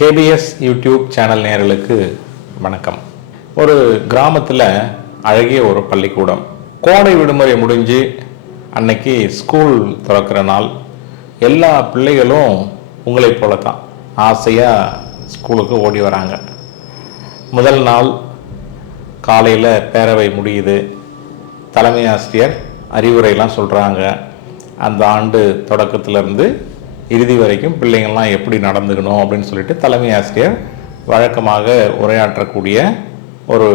KBS YouTube channel நேயர்களுக்கு வணக்கம். ஒரு கிராமத்தில் அழகிய ஒரு பள்ளிக்கூடம். கோடை விடுமுறை முடிஞ்சு அன்னைக்கு ஸ்கூல் திறக்கிற நாள். எல்லா பிள்ளைகளும் உங்களைப் போல தான் ஆசையாக ஸ்கூலுக்கு ஓடி வராங்க. முதல் நாள் காலையில் பேரவை முடியுது. தலைமை ஆசிரியர் அறிவுரைலாம் சொல்கிறாங்க. அந்த ஆண்டு தொடக்கத்திலேருந்து இறுதி வரைக்கும் பிள்ளைங்கள்லாம் எப்படி நடந்துக்கணும் அப்படின்னு சொல்லிட்டு தலைமை ஆசிரியர் வழக்கமாக உரையாற்றக்கூடிய ஒரு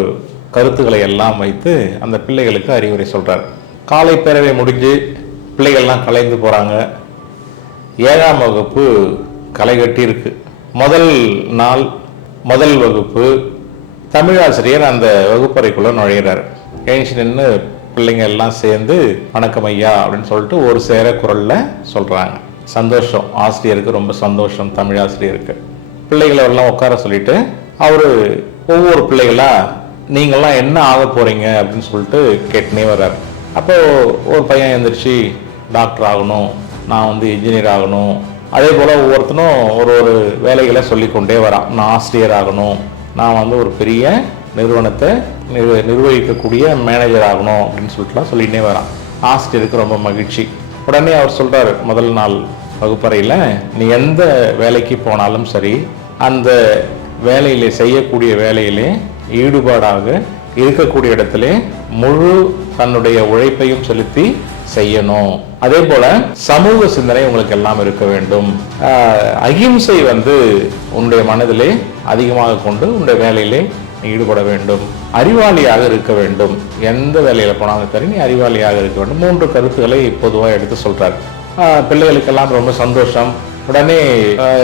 கருத்துக்களை எல்லாம் வைத்து அந்த பிள்ளைகளுக்கு அறிவுரை சொல்கிறார். காலை பேரவை முடிஞ்சு பிள்ளைகள்லாம் கலைந்து போகிறாங்க. 7ஆம் வகுப்பு களை கட்டி இருக்கு. முதல் நாள் முதல் வகுப்பு. தமிழாசிரியர் அந்த வகுப்பறைக்குள்ளே நுழையிறார். எழுந்து நின்று பிள்ளைங்க எல்லாம் சேர்ந்து வணக்கம் ஐயா அப்படின்னு சொல்லிட்டு ஒரு சேர குரலில் சொல்கிறாங்க. சந்தோஷம், ஆசிரியருக்கு ரொம்ப சந்தோஷம். தமிழாசிரியருக்கு பிள்ளைகளை எல்லாம் உட்கார சொல்லிட்டு அவர் ஒவ்வொரு பிள்ளைகளா நீங்கள்லாம் என்ன ஆக போகிறீங்க அப்படின்னு சொல்லிட்டு கேட்டுனே வர்றார். அப்போது ஒரு பையன் எழுந்திரிச்சு டாக்டர் ஆகணும், நான் இன்ஜினியர் ஆகணும், அதே போல் ஒவ்வொருத்தனும் ஒரு வேலைகளை சொல்லிக்கொண்டே வரான். நான் ஆசிரியர் ஆகணும், நான் ஒரு பெரிய நிறுவனத்தை நிர்வகிக்கக்கூடிய மேனேஜர் ஆகணும் அப்படின்னு சொல்லிட்டுலாம் சொல்லிகிட்டே வரான். ஆசிரியருக்கு ரொம்ப மகிழ்ச்சி. உடனே அவர் சொல்கிறார், முதல் நாள் வகுப்பறையில் நீ எந்த வேலைக்கு போனாலும் சரி, அந்த வேலையிலே செய்யக்கூடிய வேலையிலே ஈடுபாடாக இருக்கக்கூடிய இடத்துல முழு தன்னுடைய உழைப்பையும் செலுத்தி செய்யணும். அதே போல சமூக சிந்தனை உங்களுக்கு எல்லாம் இருக்க வேண்டும். அகிம்சை உன்னுடைய மனதிலே அதிகமாக கொண்டு உன்னுடைய வேலையிலே ஈடுபட வேண்டும். அறிவாளியாக இருக்க வேண்டும். எந்த வேலையில போனாலும் சரி நீ அறிவாளியாக இருக்க வேண்டும். 3 கருத்துக்களை பொதுவாக எடுத்து சொல்றாரு. பிள்ளைகளுக்கெல்லாம் ரொம்ப சந்தோஷம். உடனே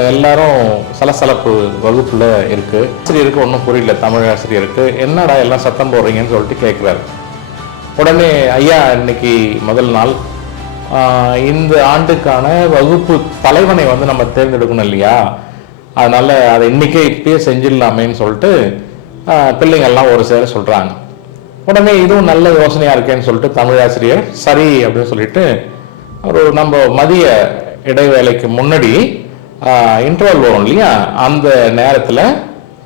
எல்லாரும் சலசலப்பு வகுப்புல இருக்கு. ஆசிரியருக்கு ஒன்றும் புரியல. தமிழ் ஆசிரியருக்கு என்னடா எல்லாம் சத்தம் போடுறீங்கன்னு சொல்லிட்டு கேட்கிறாரு. உடனே ஐயா இன்னைக்கு முதல் நாள், இந்த ஆண்டுக்கான வகுப்பு தலைவனை நம்ம தேர்ந்தெடுக்கணும் இல்லையா, அதனால அதை இன்னைக்கே இப்பயே செஞ்சிடலாமேன்னு சொல்லிட்டு பிள்ளைங்கள்லாம் ஒரு சேர சொல்றாங்க. உடனே இதுவும் நல்ல யோசனையா இருக்கேன்னு சொல்லிட்டு தமிழாசிரியர் சரி அப்படின்னு சொல்லிட்டு நம்ம மதிய இடைவேளைக்கு முன்னாடி இன்டர்வல் வரும் இல்லையா, அந்த நேரத்தில்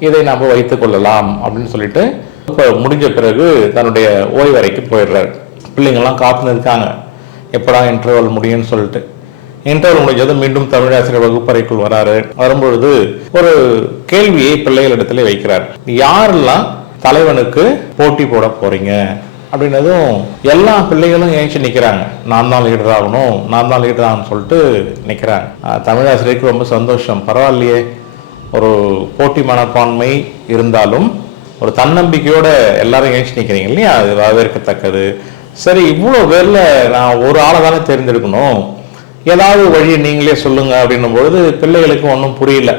இதை நம்ம வைத்துக் கொள்ளலாம் அப்படின்னு சொல்லிட்டு இப்போ முடிஞ்ச பிறகு தன்னுடைய ஓய்வறைக்கு போயிடுறாரு. பிள்ளைங்கள்லாம் காத்துன்னு இருக்காங்க எப்படா இன்டர்வல் முடியும்னு சொல்லிட்டு. இன்டர்வல் முடிஞ்சது மீண்டும் தமிழாசிரியர் வகுப்பறைக்குள் வராரு. வரும்பொழுது ஒரு கேள்வியை பிள்ளைகளிடத்துல வைக்கிறார். யாரெல்லாம் தலைவனுக்கு போட்டி போட போறீங்க அப்படின்னதும் எல்லா பிள்ளைகளும் ஏஞ்சி நிற்கிறாங்க. நான் தான் லீடர் ஆகணும், நான் தான் லீடர் ஆகணும்னு சொல்லிட்டு நிற்கிறாங்க. தமிழாசிரியருக்கு ரொம்ப சந்தோஷம். பரவாயில்லையே, ஒரு போட்டி மனப்பான்மை இருந்தாலும் ஒரு தன்னம்பிக்கையோட எல்லாரும் ஏஞ்சி நிற்கிறீங்க இல்லையா, அது வரவேற்கத்தக்கது. சரி, இவ்வளோ பேர்ல நான் ஒரு ஆளை தானே தேர்ந்தெடுக்கணும், ஏதாவது வழியை நீங்களே சொல்லுங்க அப்படின்னும் பொழுது பிள்ளைகளுக்கு ஒன்றும் புரியல.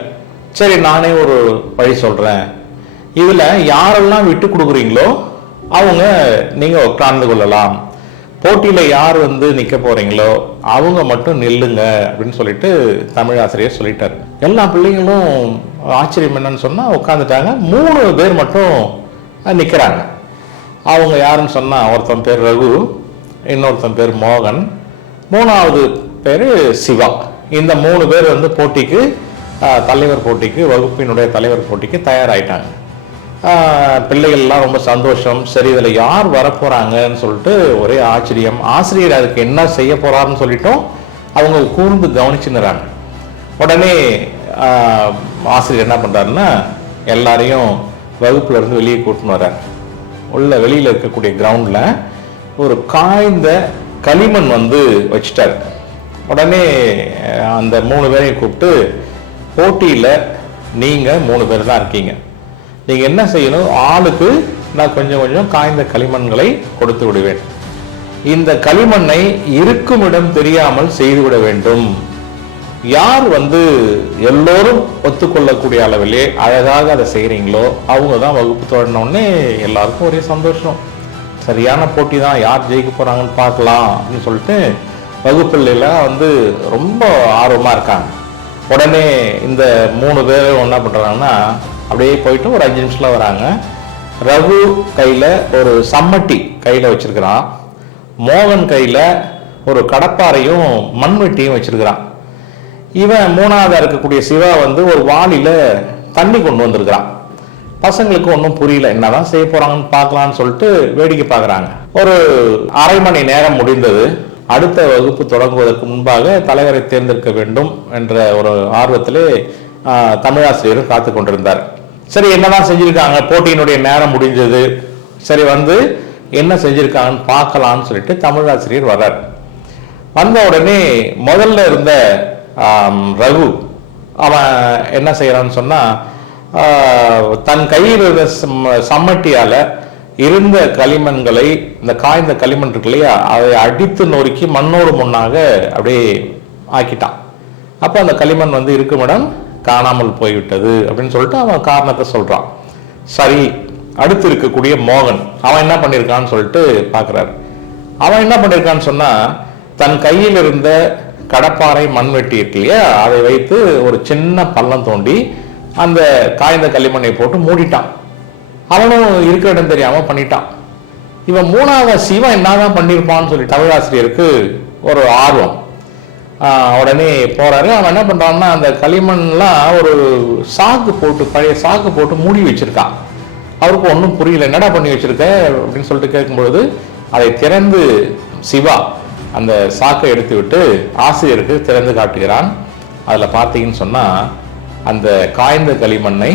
சரி, நானே ஒரு வழி சொல்றேன். இதுல யாரெல்லாம் விட்டு கொடுக்குறீங்களோ அவங்க நீங்க உட்கார்ந்து கொள்ளலாம். போட்டியில யார் நிக்க போறீங்களோ அவங்க மட்டும் நில்லுங்க அப்படின்னு சொல்லிட்டு தமிழாசிரியர் சொல்லிட்டாரு. எல்லா பிள்ளைங்களும் ஆச்சரியம் என்னன்னு சொன்னா உட்காந்துட்டாங்க. 3 பேர் மட்டும் நிக்கிறாங்க. அவங்க யாருன்னு சொன்னா, ஒருத்தன் பேர் ரகு, இன்னொருத்தன் பேர் மோகன், 3வது பேரு சிவா. இந்த 3 பேர் போட்டிக்கு, தலைவர் போட்டிக்கு, வகுப்பினுடைய தலைவர் போட்டிக்கு தயாராயிட்டாங்க. பிள்ளைகள்லாம் ரொம்ப சந்தோஷம். சரி, இதுல யார் வரப்போறாங்கன்னு சொல்லிட்டு ஒரே ஆச்சரியம். ஆசிரியர் அதுக்கு என்ன செய்ய போறாருன்னு சொல்லிட்டோம் அவங்க கூர்ந்து கவனிச்சுன்னுறாங்க. உடனே ஆசிரியர் என்ன பண்றாருன்னா எல்லாரையும் வகுப்புல இருந்து வெளியே கூட்டின்னு வர்றாரு. வெளியில இருக்கக்கூடிய கிரவுண்ட்ல ஒரு காய்ந்த களிமண் வச்சுட்டாரு. உடனே அந்த 3 பேரையும் கூப்பிட்டு, போட்டியில நீங்க 3 பேர் தான் இருக்கீங்க, நீங்க என்ன செய்யணும், ஆளுக்கு நான் கொஞ்சம் கொஞ்சம் காய்ந்த களிமண்களை கொடுத்து விடுவேன். இந்த களிமண்ணை இருக்கும் இடம் தெரியாமல் செய்துவிட வேண்டும். யார் எல்லோரும் ஒத்துக்கொள்ளக்கூடிய அளவிலே அழகாக அதை செய்யறீங்களோ அவங்க தான் வகுப்பு தொடங்கினோடனே எல்லாருக்கும் ஒரே சந்தோஷம். சரியான போட்டி தான், யார் ஜெயிக்க போறாங்கன்னு பார்க்கலாம் அப்படின்னு சொல்லிட்டு வகுப்புலாம் ரொம்ப ஆர்வமா இருக்காங்க. உடனே இந்த 3 பேரும் என்ன பண்றாங்கன்னா அப்படியே போயிட்டு ஒரு 5 நிமிஷத்துல வராங்க. ரகு கையில ஒரு சம்மட்டி கையில வச்சிருக்கிறான். மோகன் கையில ஒரு கடப்பாரையும் மண்வெட்டியும் வச்சிருக்கிறான். இவன் மூணாவதா இருக்கக்கூடிய சிவா வந்து ஒரு வாளியில தண்ணி கொண்டு வந்திருக்கிறான். பசங்களுக்கு ஒன்றும் புரியல, என்னதான் செய்ய போறாங்கன்னு பார்க்கலான்னு சொல்லிட்டு வேடிக்கை பார்க்குறாங்க. ஒரு அரை மணி நேரம் முடிந்தது. அடுத்த வகுப்பு தொடங்குவதற்கு முன்பாக தலைவரை தேர்ந்தெடுக்க வேண்டும் என்ற ஒரு ஆர்வத்திலே தமிழாசிரியரும் காத்து கொண்டிருந்தார். சரி, என்னதான் செஞ்சிருக்காங்க, போட்டியினுடைய நேரம் முடிஞ்சது, சரி வந்து என்ன செஞ்சிருக்காங்கன்னு பார்க்கலான்னு சொல்லிட்டு தமிழாசிரியர் வர்றார். வந்த உடனே முதல்ல இருந்த ரகு அவன் என்ன செய்யறான்னு சொன்னா, தன் கையில் இருந்த சம்மட்டியால இருந்த களிமண்களை, இந்த காய்ந்த களிமண் இருக்கு இல்லையா, அதை அடித்து நொறுக்கி மண்ணோடு மண்ணாக அப்படியே ஆக்கிட்டான். அப்போ அந்த களிமண் வந்து இருக்கும் இடம் காணாமல் போய்விட்டது அப்படின்னு சொல்லிட்டு அவன் காரணத்தை சொல்றான். சரி, அடுத்து இருக்கக்கூடிய மோகன் அவன் என்ன பண்ணியிருக்கான்னு சொல்லிட்டு பார்க்குறாரு. அவன் என்ன பண்ணியிருக்கான்னு சொன்னா, தன் கையில் இருந்த கடப்பாறை மண்வெட்டி இருக்கு இல்லையா, அதை வைத்து ஒரு சின்ன பள்ளம் தோண்டி அந்த காய்ந்த களிமண்ணை போட்டு மூடிட்டான். அவனும் இருக்கிற இடம் தெரியாம பண்ணிட்டான். இவன் மூணாவது சிவன் என்னதான் பண்ணியிருப்பான்னு சொல்லி தமிழாசிரியருக்கு ஒரு ஆர்வம். உடனே போறாரு. அவன் என்ன பண்றான்னா, அந்த களிமண்லாம் ஒரு சாக்கு போட்டு, பழைய சாக்கு போட்டு மூடி வச்சிருக்கான். அவருக்கு ஒன்றும் புரியல, என்னடா பண்ணி வச்சிருக்க அப்படின்னு சொல்லிட்டு கேட்கும்பொழுது, அதை திறந்து சிவா அந்த சாக்கை எடுத்து விட்டு ஆசிரியருக்கு திறந்து காட்டுகிறான். அதில் பார்த்தீங்கன்னு சொன்னா, அந்த காய்ந்த களிமண்ணை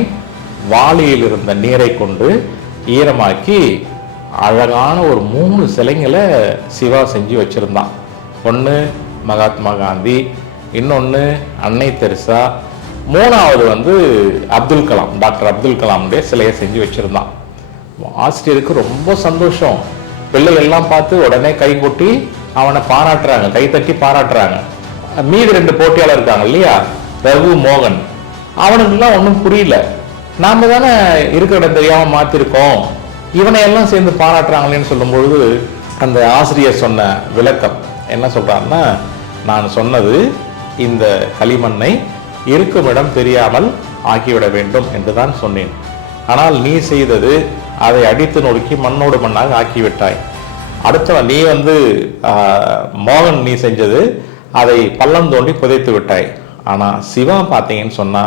வாளியில் இருந்த நீரை கொண்டு ஈரமாக்கி அழகான ஒரு 3 சிலைங்களை சிவா செஞ்சு வச்சிருந்தான். ஒன்று மகாத்மா காந்தி, இன்னொன்று அன்னை தெரசா, மூணாவது வந்து அப்துல் கலாம், டாக்டர் அப்துல் கலாமுடைய சிலையை செஞ்சு வச்சிருந்தான். ஆசிரியருக்கு ரொம்ப சந்தோஷம். பிள்ளைகள் எல்லாம் பார்த்து உடனே கை கொட்டி அவனை பாராட்டுறாங்க, கை தட்டி பாராட்டுறாங்க. மீதி 2 போட்டியாளர் இருக்காங்க இல்லையா, ரகு, மோகன், அவனுக்குலாம் ஒன்றும் புரியல. நாம தானே இருக்கிற இடம் தெரியாம மாத்திருக்கோம், இவனை எல்லாம் சேர்ந்து பாராட்டுறாங்களேன்னு சொல்லும் பொழுது அந்த ஆசிரியர் சொன்ன விளக்கம் என்ன சொல்றாருன்னா, நான் சொன்னது இந்த களிமண்ணை இருக்கும் இடம் தெரியாமல் ஆக்கிவிட வேண்டும் என்றுதான் சொன்னேன். ஆனால் நீ செய்தது அதை அடித்து நொறுக்கி மண்ணோடு மண்ணாக ஆக்கிவிட்டாய். அடுத்தவன் நீ வந்து மோகன், நீ செஞ்சது அதை பள்ளம் தோண்டி புதைத்து விட்டாய். ஆனா சிவா பார்த்தீங்கன்னு சொன்னா,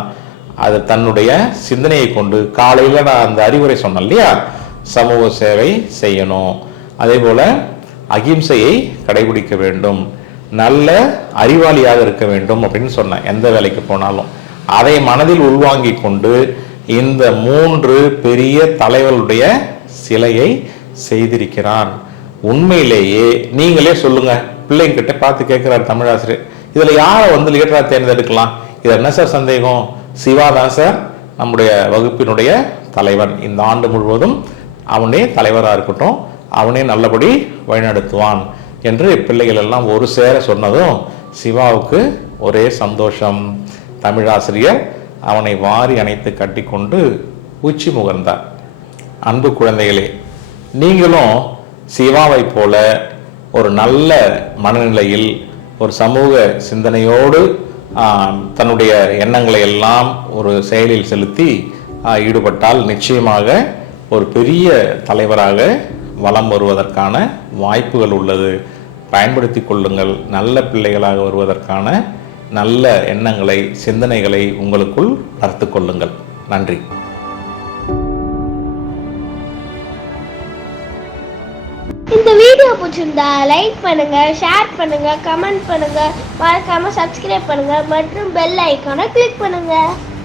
அது தன்னுடைய சிந்தனையை கொண்டு, காலையில நான் அந்த அறிவுரை சொன்னேன் இல்லையா, சமூக சேவை செய்யணும், அதே போல அகிம்சையை கடைபிடிக்க வேண்டும், நல்ல அறிவாளியாக இருக்க வேண்டும் அப்படின்னு சொன்னேன். எந்த வேலைக்கு போனாலும் அதை மனதில் உள்வாங்கி கொண்டு இந்த 3 பெரிய தலைவர்களுடைய சிலையை செய்திருக்கிறான். உண்மையிலேயே நீங்களே சொல்லுங்க, பிள்ளைங்கிட்ட பார்த்து கேட்கிறார் தமிழாசிரியர், இதுல யாரை வந்து லீடரா தேர்ந்தெடுக்கலாம்? இது என்ன சார் சந்தேகம்? சிவா தான் சார் நம்முடைய வகுப்பினுடைய தலைவன். இந்த ஆண்டு முழுவதும் அவனே தலைவராக இருக்கட்டும், அவனே நல்லபடி வழிநடத்துவான் என்று பிள்ளைகள் எல்லாம் ஒரு சேர சொன்னதும் சிவாவுக்கு ஒரே சந்தோஷம். தமிழாசிரியர் அவனை வாரி அணைத்து கட்டி கொண்டு உச்சி முகர்ந்தார். அன்பு குழந்தைகளே, நீங்களும் சிவாவை போல ஒரு நல்ல மனநிலையில், ஒரு சமூக சிந்தனையோடு தன்னுடைய எண்ணங்களை எல்லாம் ஒரு செயலில் செலுத்தி ஈடுபட்டால் நிச்சயமாக ஒரு பெரிய தலைவராக வலம் வருவதற்கான வாய்ப்புகள் உள்ளது. பயன்படுத்தி கொள்ளுங்கள். நல்ல பிள்ளைகளாக வருவதற்கான நல்ல எண்ணங்களை, சிந்தனைகளை உங்களுக்குள் வளர்த்து கொள்ளுங்கள். நன்றி. இந்த வீடியோ பிடிச்சிருந்தா லைக் பண்ணுங்க, ஷேர் பண்ணுங்க, கமெண்ட் பண்ணுங்க, மறக்காம சப்ஸ்கிரைப் பண்ணுங்க மற்றும் பெல் ஐகானை கிளிக் பண்ணுங்க.